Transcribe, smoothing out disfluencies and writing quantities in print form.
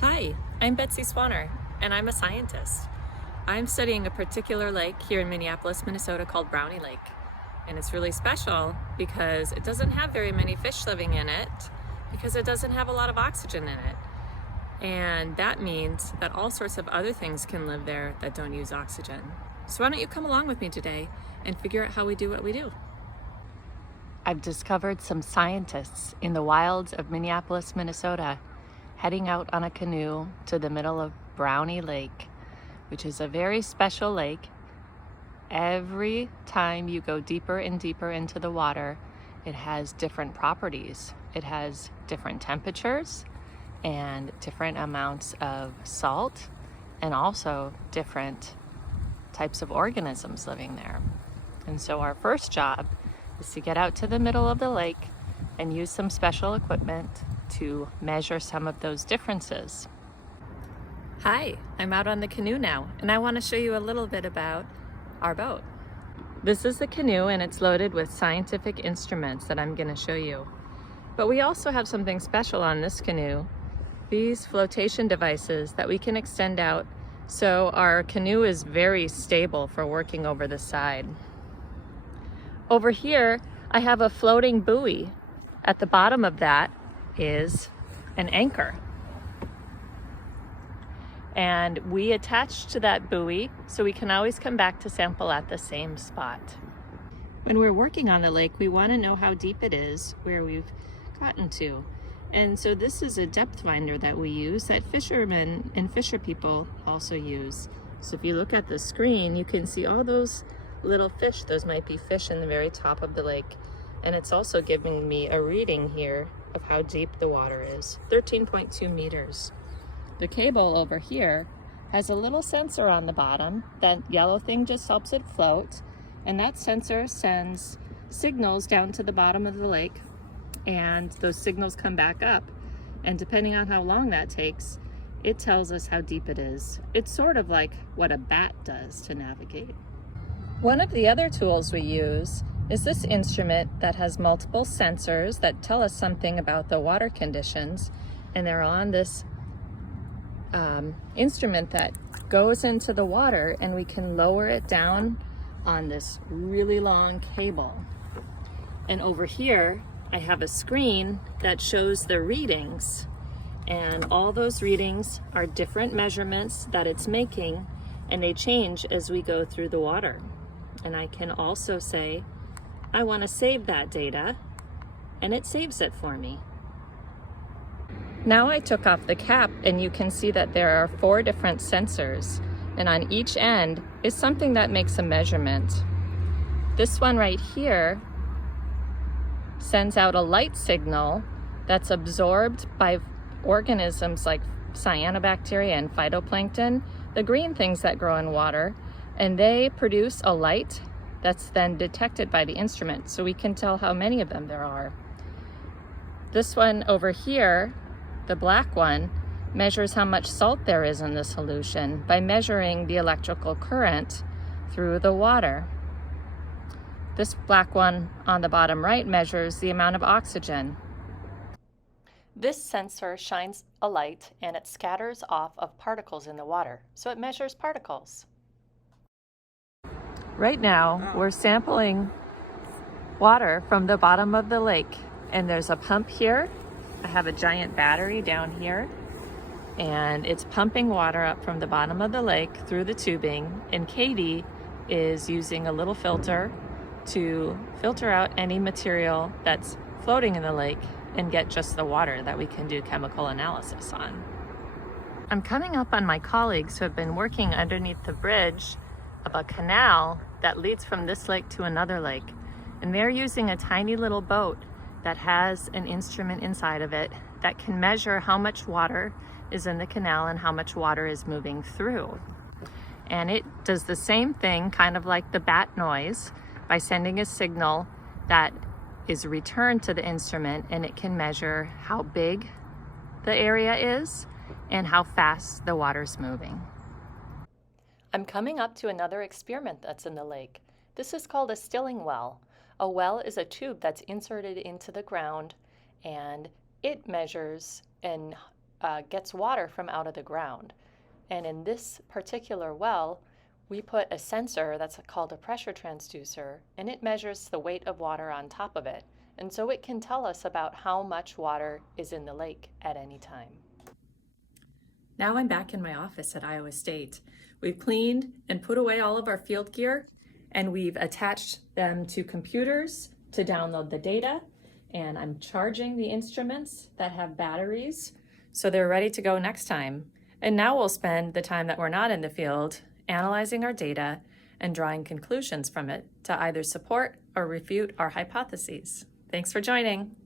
Hi, I'm Betsy Swanner, and I'm a scientist. I'm studying a particular lake here in Minneapolis, Minnesota called Brownie Lake. And it's really special because it doesn't have very many fish living in it because it doesn't have a lot of oxygen in it. And that means that all sorts of other things can live there that don't use oxygen. So why don't you come along with me today and figure out how we do what we do? I've discovered some scientists in the wilds of Minneapolis, Minnesota, heading out on a canoe to the middle of Brownie Lake, which is a very special lake. Every time you go deeper and deeper into the water, it has different properties. It has different temperatures and different amounts of salt, and also different types of organisms living there. And so our first job is to get out to the middle of the lake and use some special equipment to measure some of those differences. Hi, I'm out on the canoe now, and I want to show you a little bit about our boat. This is the canoe, and it's loaded with scientific instruments that I'm going to show you. But we also have something special on this canoe, these flotation devices that we can extend out so our canoe is very stable for working over the side. Over here, I have a floating buoy. At the bottom of that is an anchor. And we attach to that buoy so we can always come back to sample at the same spot. When we're working on the lake, we want to know how deep it is where we've gotten to. And so this is a depth finder that we use that fishermen and fisher people also use. So if you look at the screen, you can see all those little fish. Those might be fish in the very top of the lake. And it's also giving me a reading here of how deep the water is, 13.2 meters. The cable over here has a little sensor on the bottom. That yellow thing just helps it float. And that sensor sends signals down to the bottom of the lake, and those signals come back up. And depending on how long that takes, it tells us how deep it is. It's sort of like what a bat does to navigate. One of the other tools we use is this instrument that has multiple sensors that tell us something about the water conditions, and they're on this instrument that goes into the water, and we can lower it down on this really long cable. And over here I have a screen that shows the readings, and all those readings are different measurements that it's making, and they change as we go through the water. And I can also say, I want to save that data, and it saves it for me. Now I took off the cap, and you can see that there are 4 different sensors, and on each end is something that makes a measurement. This one right here sends out a light signal that's absorbed by organisms like cyanobacteria and phytoplankton, the green things that grow in water, and they produce a light that's then detected by the instrument, so we can tell how many of them there are. This one over here, the black one, measures how much salt there is in the solution by measuring the electrical current through the water. This black one on the bottom right measures the amount of oxygen. This sensor shines a light and it scatters off of particles in the water, so it measures particles. Right now, we're sampling water from the bottom of the lake, and there's a pump here. I have a giant battery down here, and it's pumping water up from the bottom of the lake through the tubing, and Katie is using a little filter to filter out any material that's floating in the lake and get just the water that we can do chemical analysis on. I'm coming up on my colleagues who have been working underneath the bridge of a canal that leads from this lake to another lake, and they're using a tiny little boat that has an instrument inside of it that can measure how much water is in the canal and how much water is moving through. And it does the same thing, kind of like the bat noise, by sending a signal that is returned to the instrument, and it can measure how big the area is and how fast the water's moving. I'm coming up to another experiment that's in the lake. This is called a stilling well. A well is a tube that's inserted into the ground, and it measures and gets water from out of the ground. And in this particular well, we put a sensor that's called a pressure transducer, and it measures the weight of water on top of it. And so it can tell us about how much water is in the lake at any time. Now I'm back in my office at Iowa State. We've cleaned and put away all of our field gear, and we've attached them to computers to download the data. And I'm charging the instruments that have batteries so they're ready to go next time. And now we'll spend the time that we're not in the field analyzing our data and drawing conclusions from it to either support or refute our hypotheses. Thanks for joining.